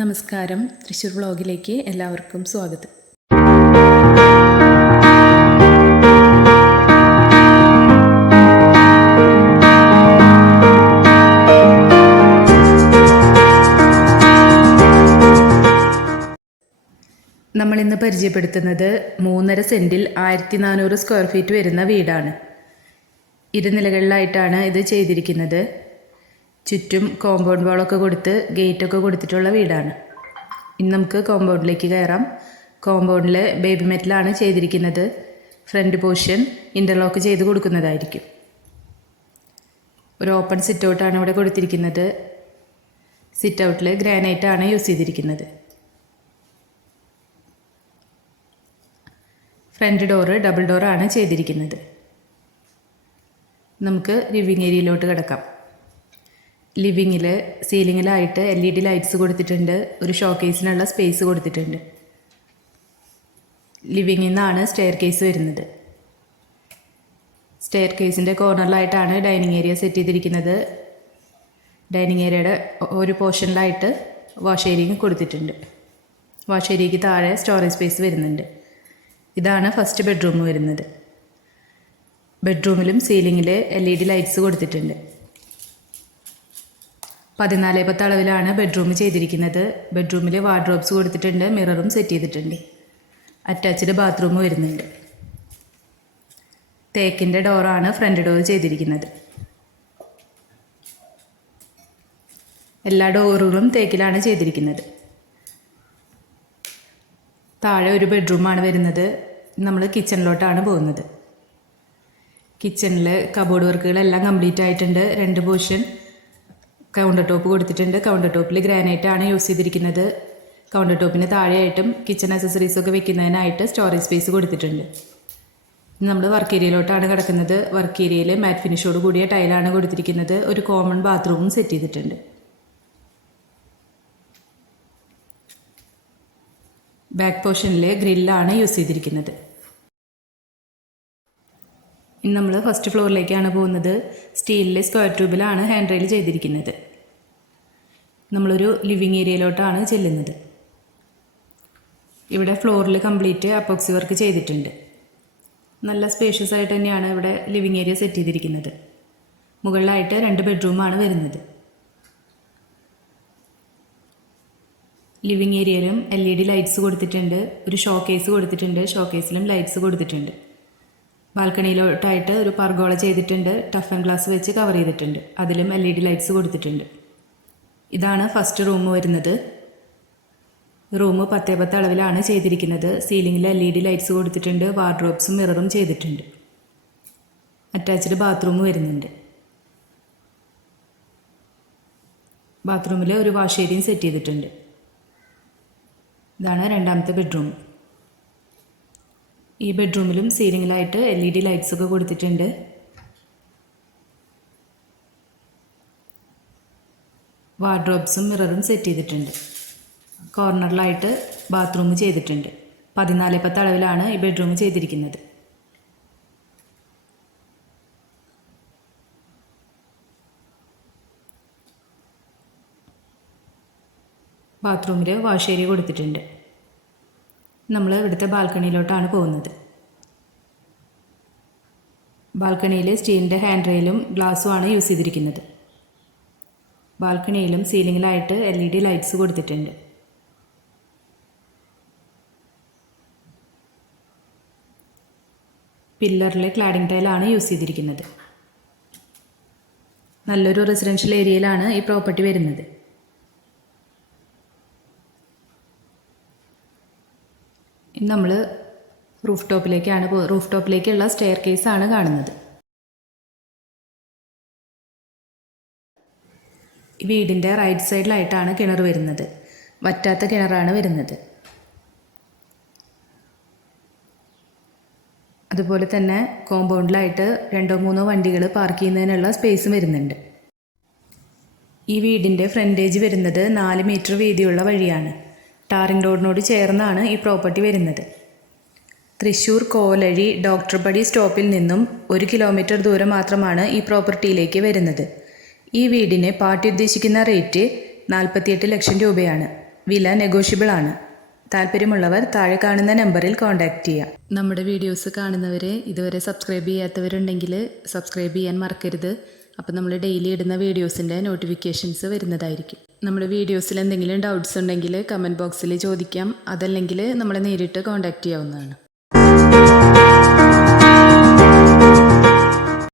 നമസ്കാരം, തൃശ്ശൂർ വ്ളോഗിലേക്ക് എല്ലാവർക്കും സ്വാഗതം. നമ്മളിന്ന് പരിചയപ്പെടുത്തുന്നത് 3.5 സെൻറ്റിൽ 1400 സ്ക്വയർ ഫീറ്റ് വരുന്ന വീടാണ്. ഇരുനിലകളിലായിട്ടാണ് ഇത് ചെയ്തിരിക്കുന്നത്. ചുറ്റും കോമ്പൗണ്ട് വാളൊക്കെ കൊടുത്ത് ഗേറ്റൊക്കെ കൊടുത്തിട്ടുള്ള വീടാണ്. ഇനി നമുക്ക് കോമ്പൗണ്ടിലേക്ക് കയറാം. കോമ്പൗണ്ടിൽ ബേബി മെറ്റലാണ് ചെയ്തിരിക്കുന്നത്. ഫ്രണ്ട് പോർഷൻ ഇൻ്റർലോക്ക് ചെയ്ത് കൊടുക്കുന്നതായിരിക്കും. ഒരു ഓപ്പൺ സിറ്റ് ഔട്ടാണ് ഇവിടെ കൊടുത്തിരിക്കുന്നത്. സിറ്റ് ഔട്ടിൽ ഗ്രാനൈറ്റാണ് യൂസ് ചെയ്തിരിക്കുന്നത്. ഫ്രണ്ട് ഡോറ് ഡബിൾ ഡോറാണ് ചെയ്തിരിക്കുന്നത്. നമുക്ക് ലിവിങ് ഏരിയയിലോട്ട് കിടക്കാം. ലിവിങ്ങിൽ സീലിങ്ങിലായിട്ട് LED ലൈറ്റ്സ് കൊടുത്തിട്ടുണ്ട്. ഒരു ഷോക്കേസിനുള്ള സ്പേസ് കൊടുത്തിട്ടുണ്ട്. ലിവിങ്ങിൽ നിന്നാണ് സ്റ്റെയർ കേസ് വരുന്നത്. സ്റ്റെയർ കേസിൻ്റെ കോർണറിലായിട്ടാണ് ഡൈനിങ് ഏരിയ സെറ്റ് ചെയ്തിരിക്കുന്നത്. ഡൈനിങ് ഏരിയയുടെ ഒരു പോർഷനിലായിട്ട് വാഷ് ഏരിയയും കൊടുത്തിട്ടുണ്ട്. വാഷ് ഏരിയയ്ക്ക് താഴെ സ്റ്റോറേജ് സ്പേസ് വരുന്നുണ്ട്. ഇതാണ് ഫസ്റ്റ് ബെഡ്റൂം വരുന്നത്. ബെഡ്റൂമിലും സീലിങ്ങിൽ LED ലൈറ്റ്സ് കൊടുത്തിട്ടുണ്ട്. 14x10 അളവിലാണ് ബെഡ്റൂം ചെയ്തിരിക്കുന്നത്. ബെഡ്റൂമിൽ വാർഡ്രോബ്സ് കൊടുത്തിട്ടുണ്ട്. മിററും സെറ്റ് ചെയ്തിട്ടുണ്ട്. അറ്റാച്ച്ഡ് ബാത്റൂം വരുന്നുണ്ട്. തേക്കിൻ്റെ ഡോറാണ് ഫ്രണ്ട് ഡോർ ചെയ്തിരിക്കുന്നത്. എല്ലാ ഡോറുകളും തേക്കിലാണ് ചെയ്തിരിക്കുന്നത്. താഴെ ഒരു ബെഡ്റൂമാണ് വരുന്നത്. നമ്മൾ കിച്ചണിലോട്ടാണ് പോകുന്നത്. കിച്ചണിൽ കബോർഡ് വർക്കുകളെല്ലാം കംപ്ലീറ്റ് ആയിട്ടുണ്ട്. 2 പോർഷൻ കൗണ്ടർ ടോപ്പ് കൊടുത്തിട്ടുണ്ട്. കൗണ്ടർ ടോപ്പിൽ ഗ്രാനൈറ്റാണ് യൂസ് ചെയ്തിരിക്കുന്നത്. കൗണ്ടർ ടോപ്പിന് താഴെയായിട്ടും കിച്ചൺ അക്സസറീസൊക്കെ വെക്കുന്നതിനായിട്ട് സ്റ്റോറേജ് സ്പേസ് കൊടുത്തിട്ടുണ്ട്. നമ്മൾ വർക്ക് ഏരിയയിലോട്ടാണ് കിടക്കുന്നത്. വർക്ക് ഏരിയയിൽ മാറ്റ് ഫിനിഷോട് കൂടിയ ടൈലാണ് കൊടുത്തിരിക്കുന്നത്. ഒരു കോമൺ ബാത്റൂമും സെറ്റ് ചെയ്തിട്ടുണ്ട്. ബാക്ക് പോർഷനിൽ ഗ്രില്ലാണ് യൂസ് ചെയ്തിരിക്കുന്നത്. ഇനി നമ്മൾ ഫസ്റ്റ് ഫ്ലോറിലേക്കാണ് പോകുന്നത്. സ്റ്റീലിലെ സ്ക്വയർ ട്യൂബിലാണ് ഹാൻഡ് റെയിൽ ചെയ്തിരിക്കുന്നത്. നമ്മളൊരു ലിവിങ് ഏരിയയിലോട്ടാണ് ചെല്ലുന്നത്. ഇവിടെ ഫ്ലോറിൽ കംപ്ലീറ്റ് അപ്പോക്സി വർക്ക് ചെയ്തിട്ടുണ്ട്. നല്ല സ്പേഷ്യസ് ആയിട്ട് തന്നെയാണ് ഇവിടെ ലിവിങ് ഏരിയ സെറ്റ് ചെയ്തിരിക്കുന്നത്. മുകളിലായിട്ട് 2 ബെഡ്റൂമാണ് വരുന്നത്. ലിവിങ് ഏരിയയിലും LED ലൈറ്റ്സ് കൊടുത്തിട്ടുണ്ട്. ഒരു ഷോക്കേസ് കൊടുത്തിട്ടുണ്ട്. ഷോക്കേസിലും ലൈറ്റ്സ് കൊടുത്തിട്ടുണ്ട്. ബാൽക്കണിയിലോട്ടായിട്ട് ഒരു പർഗോള ചെയ്തിട്ടുണ്ട്. ടഫ് ആൻഡ് ഗ്ലാസ് വെച്ച് കവർ ചെയ്തിട്ടുണ്ട്. അതിലും LED ലൈറ്റ്സ് കൊടുത്തിട്ടുണ്ട്. ഇതാണ് ഫസ്റ്റ് റൂം വരുന്നത്. റൂം 10x10 അളവിലാണ് ചെയ്തിരിക്കുന്നത്. സീലിങ്ങിൽ LED ലൈറ്റ്സ് കൊടുത്തിട്ടുണ്ട്. വാർഡ്രോബ്സും മിററും ചെയ്തിട്ടുണ്ട്. അറ്റാച്ച്ഡ് ബാത്റൂം വരുന്നുണ്ട്. ബാത്റൂമിൽ ഒരു വാഷ് ഏരിയയും സെറ്റ് ചെയ്തിട്ടുണ്ട്. ഇതാണ് രണ്ടാമത്തെ ബെഡ്റൂം. ഈ ബെഡ്റൂമിലും സീലിങ്ങിലായിട്ട് LED ലൈറ്റ്സൊക്കെ കൊടുത്തിട്ടുണ്ട്. വാർഡ്രോബ്സും മിററും സെറ്റ് ചെയ്തിട്ടുണ്ട്. കോർണറിലായിട്ട് ബാത്റൂം ചെയ്തിട്ടുണ്ട്. 14x10 അളവിലാണ് ഈ ബെഡ്റൂം ചെയ്തിരിക്കുന്നത്. ബാത്റൂമിൽ വാഷ് ഏരിയ കൊടുത്തിട്ടുണ്ട്. നമ്മൾ ഇവിടുത്തെ ബാൽക്കണിയിലോട്ടാണ് പോകുന്നത്. ബാൽക്കണിയിൽ സ്റ്റീലിൻ്റെ ഹാൻഡ് റെയിലും ഗ്ലാസ്സുമാണ് യൂസ് ചെയ്തിരിക്കുന്നത്. ബാൽക്കണിയിലും സീലിങ്ങിലായിട്ട് LED ലൈറ്റ്സ് കൊടുത്തിട്ടുണ്ട്. പില്ലറിൽ ക്ലാഡിംഗ് ടൈലാണ് യൂസ് ചെയ്തിരിക്കുന്നത്. നല്ലൊരു റെസിഡൻഷ്യൽ ഏരിയയിലാണ് ഈ പ്രോപ്പർട്ടി വരുന്നത്. നമ്മൾ റൂഫ് ടോപ്പിലേക്കുള്ള സ്റ്റെയർ കേസാണ് കാണുന്നത്. വീടിൻ്റെ റൈറ്റ് സൈഡിലായിട്ടാണ് കിണർ വരുന്നത്. വറ്റാത്ത കിണറാണ് വരുന്നത്. അതുപോലെ തന്നെ കോമ്പൗണ്ടിലായിട്ട് 2-3 വണ്ടികൾ പാർക്ക് ചെയ്യുന്നതിനുള്ള സ്പേസും വരുന്നുണ്ട്. ഈ വീടിൻ്റെ ഫ്രണ്ടേജ് വരുന്നത് 4 മീറ്റർ വീതിയുള്ള വഴിയാണ്. ടാറിംഗ് റോഡിനോട് ചേർന്നാണ് ഈ പ്രോപ്പർട്ടി വരുന്നത്. തൃശ്ശൂർ കോലഴി ഡോക്ടർ പടി സ്റ്റോപ്പിൽ നിന്നും 1 കിലോമീറ്റർ ദൂരം മാത്രമാണ് ഈ പ്രോപ്പർട്ടിയിലേക്ക് വരുന്നത്. ഈ വീടിന് പാർട്ടി ഉദ്ദേശിക്കുന്ന റേറ്റ് 48 ലക്ഷം രൂപയാണ്. വില നെഗോഷ്യബിൾ ആണ്. താല്പര്യമുള്ളവർ താഴെ കാണുന്ന നമ്പറിൽ കോൺടാക്റ്റ് ചെയ്യാം. നമ്മുടെ വീഡിയോസ് കാണുന്നവരെ ഇതുവരെ സബ്സ്ക്രൈബ് ചെയ്യാത്തവരുണ്ടെങ്കിൽ സബ്സ്ക്രൈബ് ചെയ്യാൻ മറക്കരുത്. അപ്പോൾ നമ്മൾ ഡെയിലി ഇടുന്ന വീഡിയോസിൻ്റെ നോട്ടിഫിക്കേഷൻസ് വരുന്നതായിരിക്കും. നമ്മുടെ വീഡിയോസിൽ എന്തെങ്കിലും ഡൗട്ട്സ് ഉണ്ടെങ്കിൽ കമൻറ്റ് ബോക്സിൽ ചോദിക്കാം. അതല്ലെങ്കിൽ നമ്മളെ നേരിട്ട് കോൺടാക്റ്റ് ചെയ്യാവുന്നതാണ്.